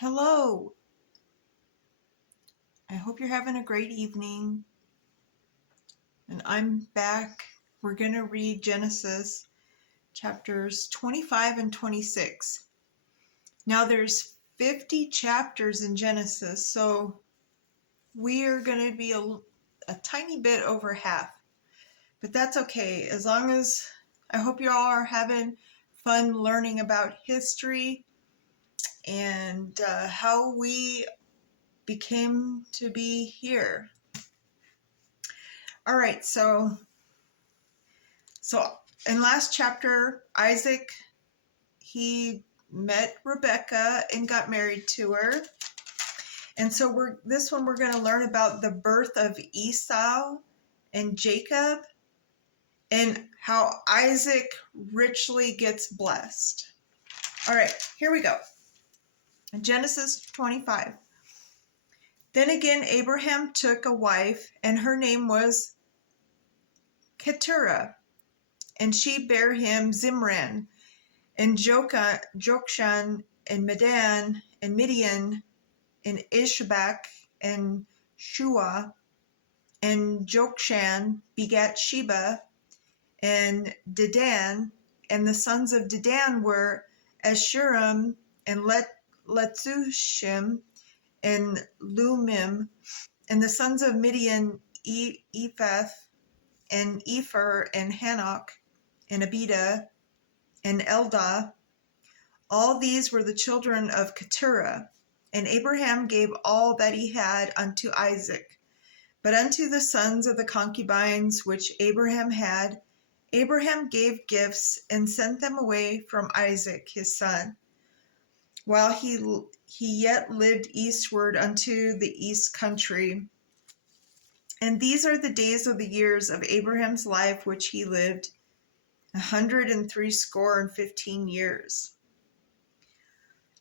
Hello. I hope you're having a great evening. And I'm back. We're going to read Genesis chapters 25 and 26. Now there's 50 chapters in Genesis, so we are going to be a tiny bit over half. But that's okay, as long as I hope you all are having fun learning about history and how we became to be here. All right, so in last chapter, Isaac, he met Rebecca and got married to her. And so we're going to learn about the birth of Esau and Jacob and how Isaac richly gets blessed. All right, here we go. Genesis 25. Then again, Abraham took a wife, and her name was Keturah, and she bare him Zimran, and Jokshan, and Medan, and Midian, and Ishbak, and Shua, and Jokshan begat Sheba, and Dedan, and the sons of Dedan were Ashurim, and Lethushim, and Lumim, and the sons of Midian, Ephah, and Epher, and Hanok, and Abida, and Eldah. All these were the children of Keturah. And Abraham gave all that he had unto Isaac. But unto the sons of the concubines which Abraham had, Abraham gave gifts and sent them away from Isaac his son, while he yet lived eastward unto the east country. And these are the days of the years of Abraham's life which he lived, 160 years.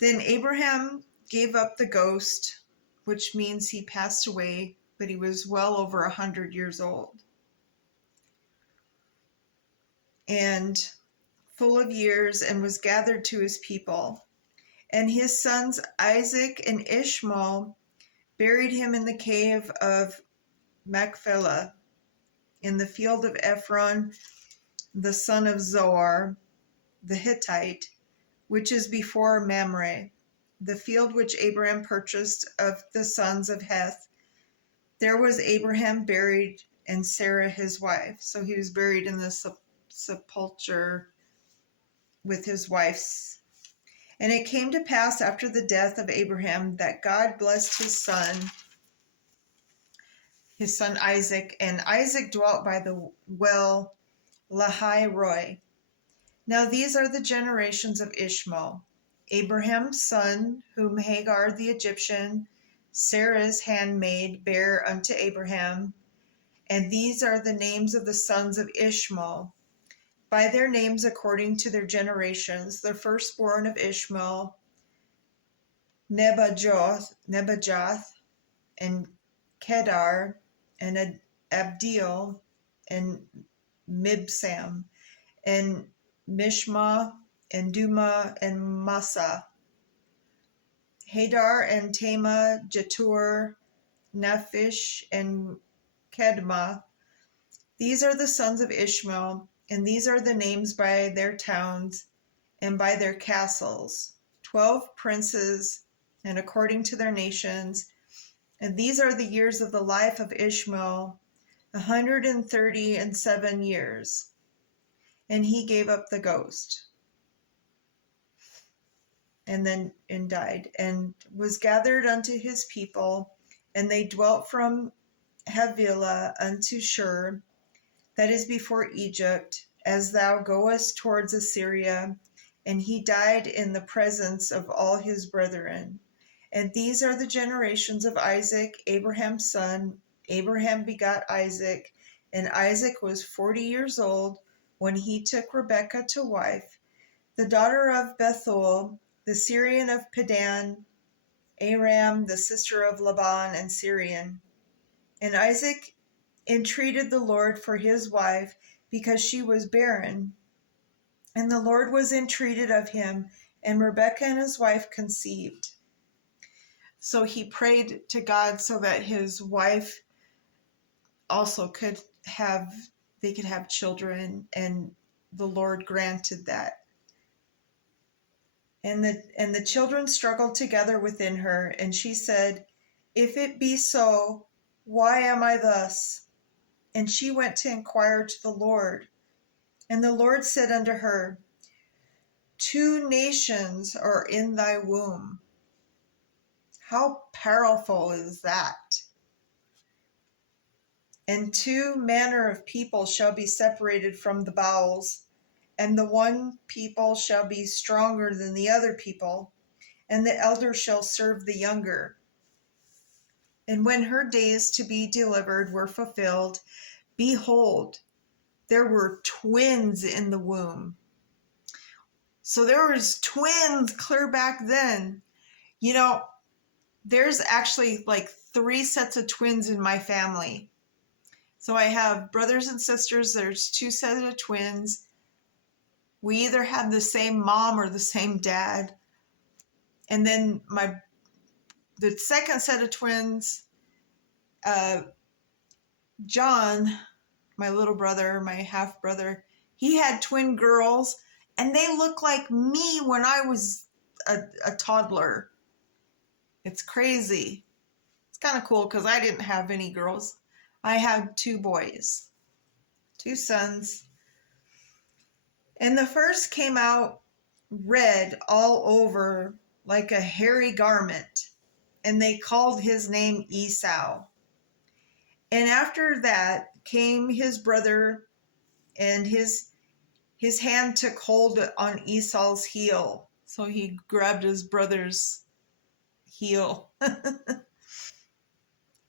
Then Abraham gave up the ghost, which means he passed away, but he was well over 100 years old and full of years, and was gathered to his people. And his sons Isaac and Ishmael buried him in the cave of Machpelah, in the field of Ephron, the son of Zohar, the Hittite, which is before Mamre, the field which Abraham purchased of the sons of Heth. There was Abraham buried, and Sarah his wife. So he was buried in the sepulchre with his wives. And it came to pass after the death of Abraham that God blessed his son Isaac, and Isaac dwelt by the well Lahai Roi. Now these are the generations of Ishmael, Abraham's son, whom Hagar the Egyptian, Sarah's handmaid, bare unto Abraham. And these are the names of the sons of Ishmael, by their names according to their generations. The firstborn of Ishmael, Nebajoth, and Kedar, and Abdiel, and Mibsam, and Mishma, and Duma, and Massa, Hadar, and Tema, Jetur, Naphish, and Kedma. These are the sons of Ishmael, and these are the names by their towns and by their castles, 12 princes, and according to their nations. And these are the years of the life of Ishmael, 137 years. And he gave up the ghost, and died, and was gathered unto his people, and they dwelt from Havilah unto Shur, that is before Egypt, as thou goest towards Assyria. And he died in the presence of all his brethren. And these are the generations of Isaac, Abraham's son. Abraham begot Isaac, and Isaac was 40 years old when he took Rebekah to wife, the daughter of Bethuel, the Syrian of Padan, Aram, the sister of Laban and Syrian. And Isaac entreated the Lord for his wife, because she was barren. And the Lord was entreated of him, and Rebekah and his wife conceived. So he prayed to God so that his wife also could have, they could have children, and the Lord granted that. And the children struggled together within her, and she said, "If it be so, why am I thus?" And she went to inquire to the Lord. And the Lord said unto her, 2 nations are in thy womb. How powerful is that? And 2 manner of people shall be separated from the bowels, and the one people shall be stronger than the other people, and the elder shall serve the younger. And when her days to be delivered were fulfilled, behold, there were twins in the womb. So there was twins clear back then. You know, there's actually like 3 sets of twins in my family. So I have brothers and sisters. There's 2 sets of twins. We either have the same mom or the same dad. And then the second set of twins, John, my little brother, my half brother, he had twin girls, and they look like me when I was a toddler. It's crazy. It's kind of cool because I didn't have any girls. I had 2 boys, 2 sons. And the first came out red all over like a hairy garment, and they called his name Esau. And after that came his brother, and his hand took hold on Esau's heel. So he grabbed his brother's heel.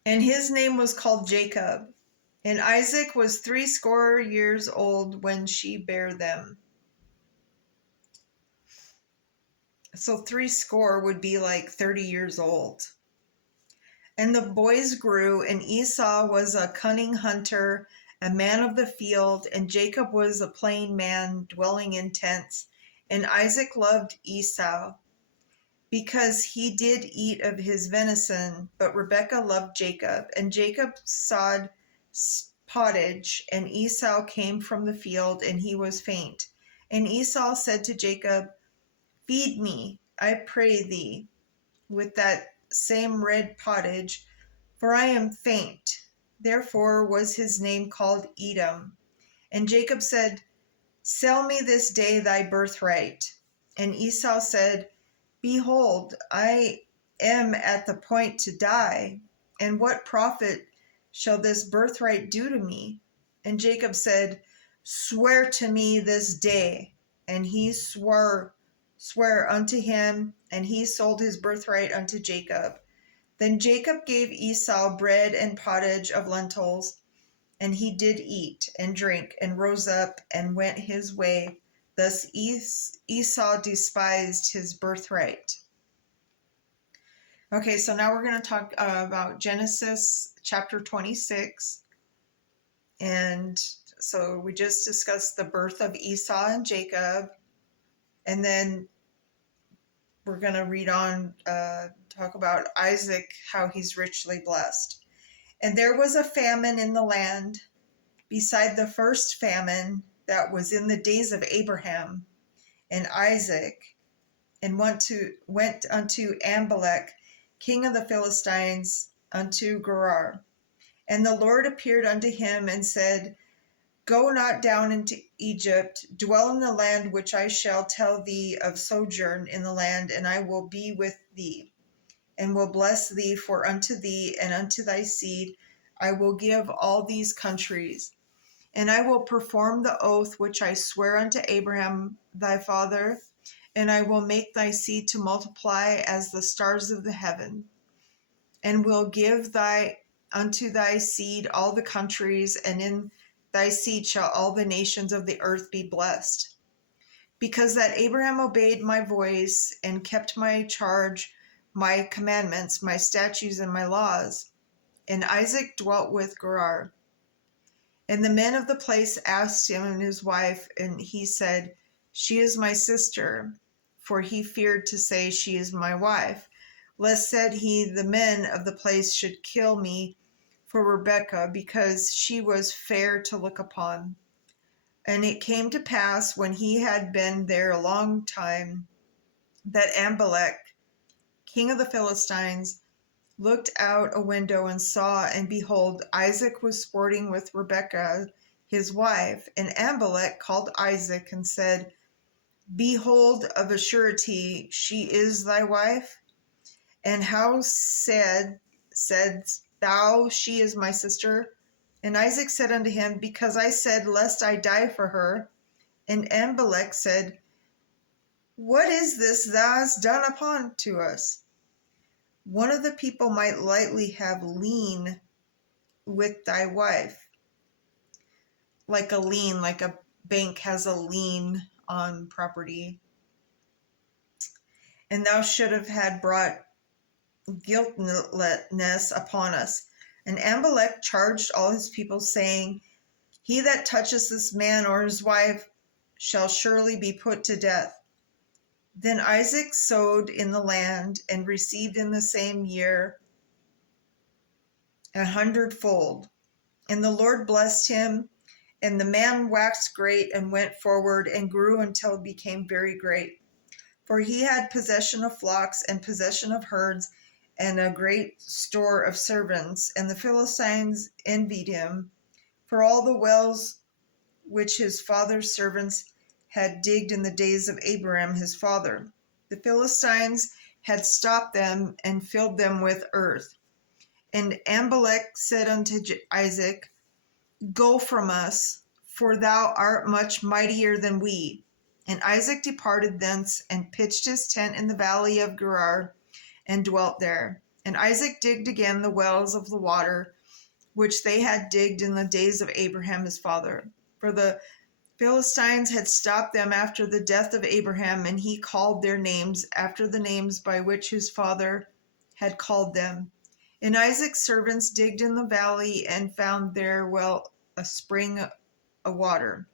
And his name was called Jacob. And Isaac was 80 years old when she bare them. So 80 would be like 30 years old. And the boys grew, and Esau was a cunning hunter, a man of the field, and Jacob was a plain man dwelling in tents. And Isaac loved Esau, because he did eat of his venison, but Rebekah loved Jacob. And Jacob sawed pottage, and Esau came from the field, and he was faint. And Esau said to Jacob, "Feed me, I pray thee, with that same red pottage, for I am faint." Therefore was his name called Edom. And Jacob said, "Sell me this day thy birthright." And Esau said, "Behold, I am at the point to die, and what profit shall this birthright do to me?" And Jacob said, "Swear to me this day." And he swore unto him, and he sold his birthright unto Jacob. Then Jacob gave Esau bread and pottage of lentils, and he did eat and drink, and rose up and went his way. Thus Esau despised his birthright. Okay, so now we're going to talk about Genesis chapter 26. And so we just discussed the birth of Esau and Jacob. And then we're going to read on, talk about Isaac, how he's richly blessed. And there was a famine in the land, beside the first famine that was in the days of Abraham and Isaac, and went unto Amalek, king of the Philistines, unto Gerar. And the Lord appeared unto him and said, "Go not down into Egypt, dwell in the land which I shall tell thee of, sojourn in the land, and I will be with thee, and will bless thee, for unto thee and unto thy seed I will give all these countries. And I will perform the oath which I swear unto Abraham thy father, and I will make thy seed to multiply as the stars of the heaven, and will give unto thy seed all the countries, and in thy seed shall all the nations of the earth be blessed. Because that Abraham obeyed my voice, and kept my charge, my commandments, my statutes, and my laws." And Isaac dwelt with Gerar. And the men of the place asked him and his wife, and he said, "She is my sister," for he feared to say, "She is my wife," lest, said he, the men of the place should kill me for Rebekah, because she was fair to look upon. And it came to pass, when he had been there a long time, that Amalek, king of the Philistines, looked out a window and saw, and behold, Isaac was sporting with Rebekah his wife. And Amalek called Isaac and said, Behold, of a surety she is thy wife. And how saidst thou, she is my sister? And Isaac said unto him, Because I said, lest I die for her. And Amalek said, What is this thou hast done upon to us? One of the people might lightly have lien with thy wife. Like a bank has a lien on property. And thou should have had brought guiltlessness upon us. And Amalek charged all his people, saying, He that toucheth this man or his wife shall surely be put to death. Then Isaac sowed in the land, and received in the same year 100-fold. And the Lord blessed him, and the man waxed great, and went forward, and grew until it became very great. For he had possession of flocks, and possession of herds, and a great store of servants. And the Philistines envied him for all the wells which his father's servants had digged in the days of Abraham his father. The Philistines had stopped them and filled them with earth. And Amalek said unto Isaac, Go from us, for thou art much mightier than we. And Isaac departed thence, and pitched his tent in the valley of Gerar, and dwelt there. And Isaac digged again the wells of the water, which they had digged in the days of Abraham his father. For the Philistines had stopped them after the death of Abraham, and he called their names after the names by which his father had called them. And Isaac's servants digged in the valley, and found there a spring of water.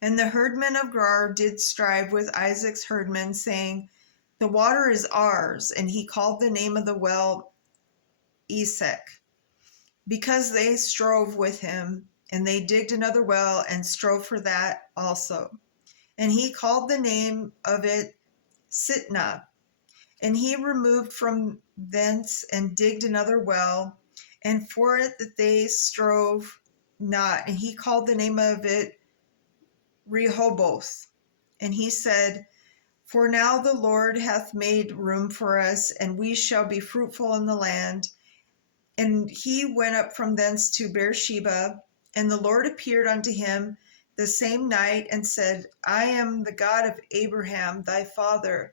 And the herdmen of Gerar did strive with Isaac's herdmen, saying, The water is ours. And he called the name of the well Esek, because they strove with him. And they digged another well, and strove for that also. And he called the name of it Sitnah. And he removed from thence, and digged another well, and for it that they strove not. And he called the name of it Rehoboth. And he said, For now the Lord hath made room for us, and we shall be fruitful in the land. And he went up from thence to Beersheba, and the Lord appeared unto him the same night, and said, I am the God of Abraham thy father.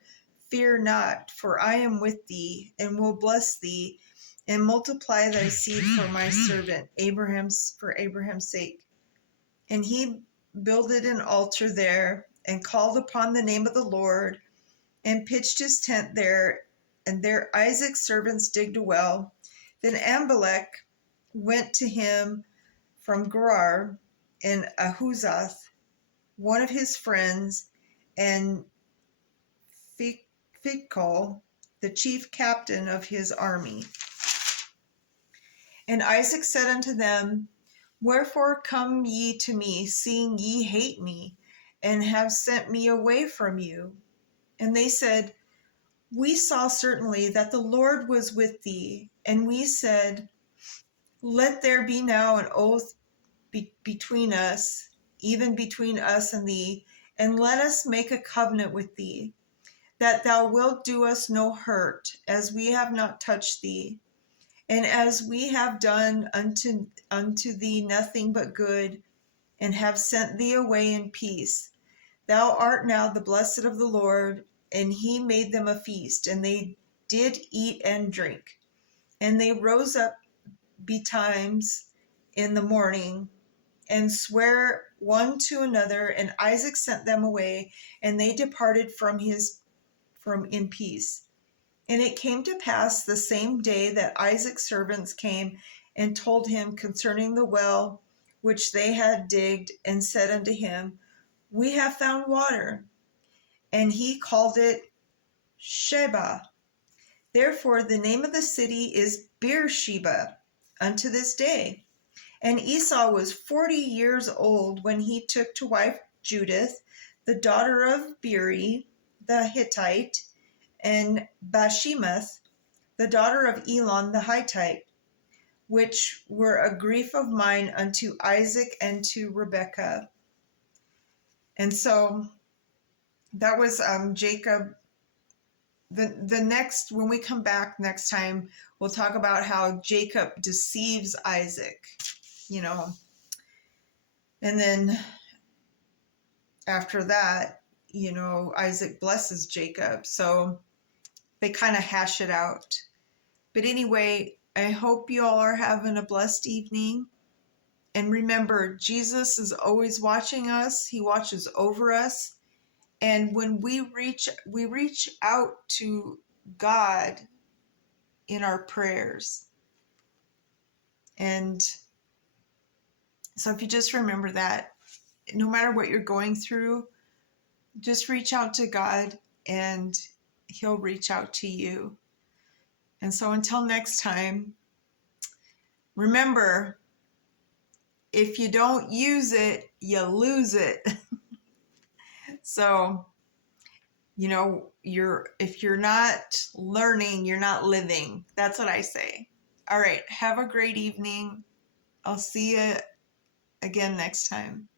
Fear not, for I am with thee, and will bless thee, and multiply thy seed for my servant for Abraham's sake. And he builded an altar there, and called upon the name of the Lord, and pitched his tent there. And there Isaac's servants digged a well. Then Amalek went to him from Gerar, and Ahuzath, one of his friends, and Phicol, the chief captain of his army. And Isaac said unto them, Wherefore come ye to me, seeing ye hate me, and have sent me away from you? And they said, We saw certainly that the Lord was with thee. And we said, Let there be now an oath between us, even between us and thee, and let us make a covenant with thee, that thou wilt do us no hurt, as we have not touched thee, and as we have done unto thee nothing but good, and have sent thee away in peace. Thou art now the blessed of the Lord. And he made them a feast, and they did eat and drink. And they rose up betimes in the morning, and sware one to another, and Isaac sent them away, and they departed from in peace. And it came to pass the same day that Isaac's servants came and told him concerning the well which they had digged, and said unto him, We have found water. And he called it Sheba. Therefore, the name of the city is Beersheba unto this day. And Esau was 40 years old when he took to wife Judith, the daughter of Beeri the Hittite, and Bashemath, the daughter of Elon the Hittite, which were a grief of mine unto Isaac and to Rebekah. And so that was Jacob. The next, when we come back next time, we'll talk about how Jacob deceives Isaac, and then after that, Isaac blesses Jacob. So they kind of hash it out. But anyway, I hope you all are having a blessed evening. And remember, Jesus is always watching us. He watches over us. And when we reach out to God in our prayers. And so if you just remember that, no matter what you're going through, just reach out to God and He'll reach out to you. And so until next time, remember, if you don't use it, you lose it. So, if you're not learning, you're not living. That's what I say. All right. Have a great evening. I'll see you again next time.